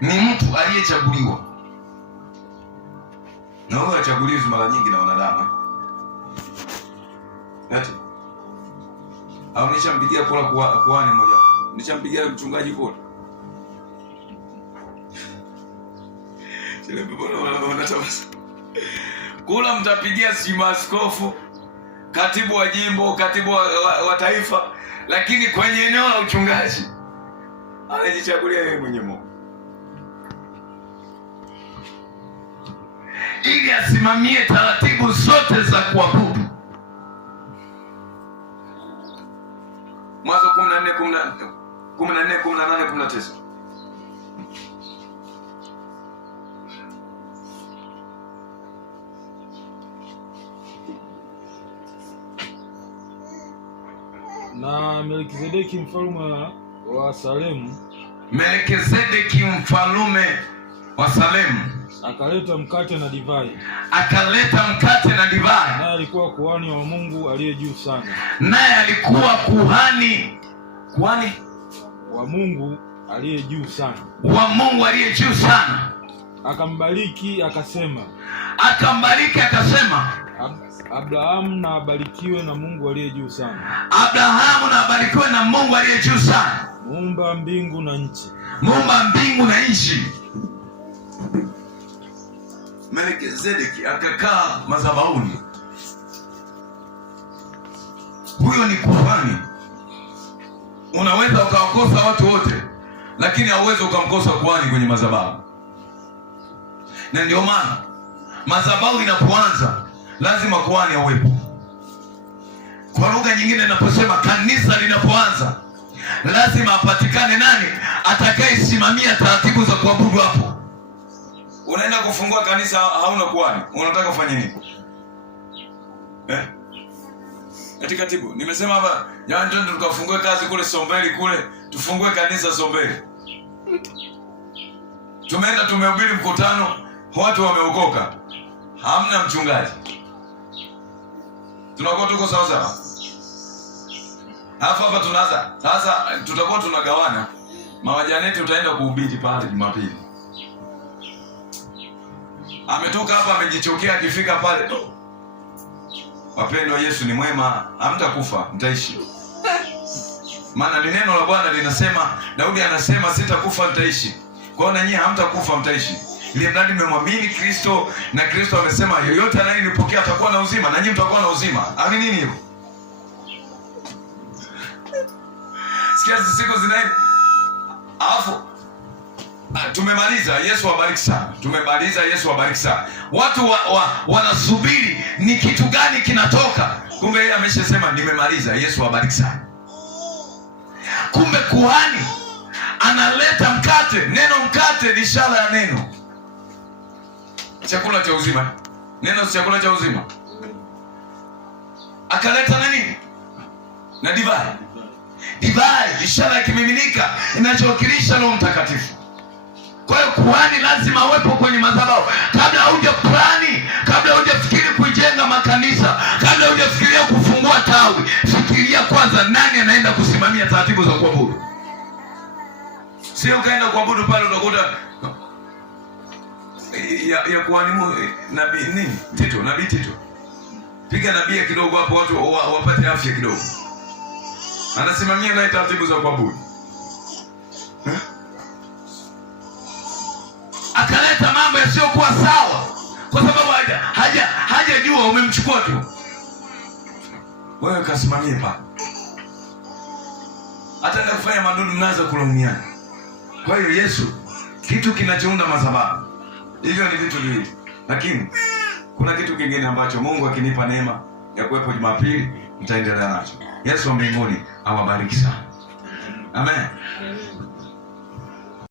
Ni mtu aliyechaguliwa. Na huyo achaguliwi mara nyingi na wanadamu. Eti au nishampigia kula kuhani mmoja. Nishampigia mchungaji kula. Chele bwana wanatabasa. Kula mtapigia si maaskofu, katibu wa jimbo, katibu wa taifa, lakini kwenye eneo la uchungaji anajichagulia yeye mwenyewe ili asimamie taratibu zote za kuabudu. Mwanzo 14, 18, 19. Na Melkizedeki mfalme wa Salemu. Melkizedeki mfalme wa Salemu akaleta mkate na divai. Akaleta mkate na divai. Naye alikuwa kuhani wa Mungu aliye juu sana. Naye alikuwa kuhani wa Mungu aliye juu sana. Wa Mungu aliye juu sana. Akambariki akasema. Abrahamu na abarikiwe na Mungu aliye juu sana. Abrahamu na abarikiwe na Mungu aliye juu sana. Muumba mbingu na nchi. Muumba mbingu na nchi. Melkizedeki akakaa madhabahuni. Huyo ni kuhani. Unaweza ukawakosa watu wote, lakini hauwezi ukamkosa kuhani kwenye madhabahu. Na ndio maana madhabahu inapoanza lazima kuhani awepo. Kwa lugha nyingine ninaposema kanisa linapoanza lazima apatikane nani atakayesimamia taratibu za kuabudu hapo. Unaenda kufungua kanisa hauna kuhani, unataka ufanye nini? Eti katibu, nimesema hapa jamani twende tukafungue kazi kule Sombeli kule, tufungue kanisa Sombeli. Tumeenda tumehubiri mkutano, watu wameokoka. Hamna mchungaji. Tunakuwa tuko sawa sawa. Hapa tunaanza. Sasa tutakuwa tunagawana. Mawajaneti utaenda kuhubiri pale Jumapili. Ametoka hapa amejichokea, akifika pale wapendwa, Yesu ni mwema, hamtakufa, mtaishi. Maana ni neno la Bwana linasema, Daudi anasema sitakufa nitaishi. Kwa hiyo na nyinyi hamtakufa, mtaishi. Ile mradi mmemwamini Kristo, na Kristo amesema yoyote anayenipokea atakuwa na uzima, na nyinyi mtakuwa na uzima. Amini nini hivyo? Sikia siku zinaenda. Alafu tumemaliza, Yesu awabariki sana. Tumemaliza, Yesu awabariki sana. Watu wanasubiri ni kitu gani kinatoka. Kumbe yeye ameshasema nimemaliza, Yesu awabariki sana. Kumbe kuhani analeta mkate. Neno mkate ni ishara ya neno. Chakula cha uzima. Neno si chakula cha uzima. Akaleta nini? Na divai. divai, ishara ya kimiminika inachowakilisha Roho Mtakatifu. Kwa hiyo kuhani lazima awepo kwenye madhabahu. Kabla huja plani, kabla hujafikiri kujenga makanisa, kabla hujafikiria kufungua tawi, fikiria kwanza nani anaenda kusimamia taratibu za kuabudu. Sio kaenda kuabudu pale unakuta ya kuhani nabii Tito. Piga nabii kidogo hapo watu wapate afya kidogo. Anasimamia naye taratibu za kuabudu. Akaleta mambo yasiyokuwa sawa kwa sababu hajajua, umemchukua tu. Wewe kasimamie pa. Ataenda kufanya madudu, mnaanza kulaumiana. Kwa hiyo Yesu, kitu kinachounda madhabahu, hivyo ni vitu viwili. Lakini kuna kitu kingine ambacho Mungu akinipa neema ya kuwepo Jumapili nitaendelea nacho. Yesu wa mbinguni awabariki sana. Amen.